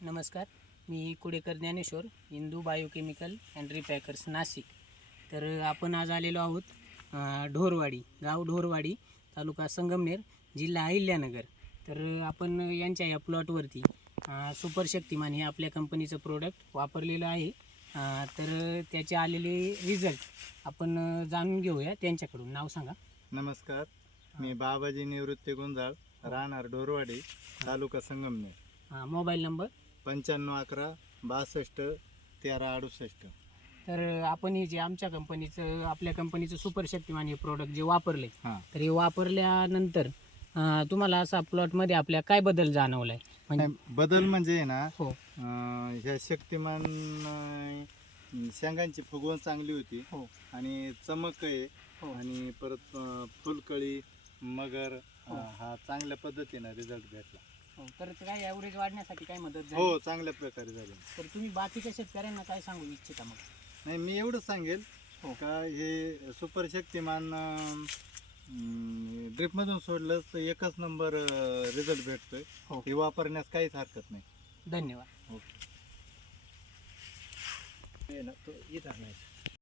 नमस्कार, मी Kudekar Dnyaneshwar, Indu biochemical and रिपॅकर्स Nashik. तर आपण आज आलेलो आहोत ढोरवाडी, गाव ढोरवाडी, तालुका संगमनेर, जिल्हा अहिल्यानगर. तर आपण यांच्या या प्लॉटवरती सुपर शक्तिमान हे आपल्या कंपनीचं प्रोडक्ट वापरलेलं आहे. तर त्याचे आलेले रिझल्ट आपण जाणून घेऊया त्यांच्याकडून. नाव सांगा. नमस्कार, मी बाबाजी निवृत्ती गुंजाळ, राहणार ढोरवाडी, तालुका संगमनेर. Mobile number 9511 62 13 68. तर आपण हे जे आमच्या कंपनीचं आपल्या कंपनीचं सुपर शक्तिमान हे प्रोडक्ट जे वापरले, हां, तर हे वापरल्यानंतर तुम्हाला असा प्लॉटमध्ये आपल्या काय बदल जाणवला आहे? म्हणजे बदल म्हणजे आहे ना, हो ह्या शक्तिमान शेंगांची फुगवण चांगली होती हो आणि चमक आहे हो आणि परत फुलकळी मगर हा चांगल्या पद्धतीनं रिझल्ट भेटला. हो. तर काय ॲव्हरेज वाढण्यासाठी काय मदत झाली? हो, चांगल्या प्रकारे झाले. तर तुम्ही बाकीच्या शेतकऱ्यांना काय सांगू इच्छिता मग? नाही, मी एवढं सांगेल हो. का हे सुपर शक्तिमान ड्रिपमधून सोडलं तर एकच नंबर रिझल्ट भेटतोय. हो. हे वापरण्यास काहीच हरकत नाही. धन्यवाद. ओके. तो इथं नाही.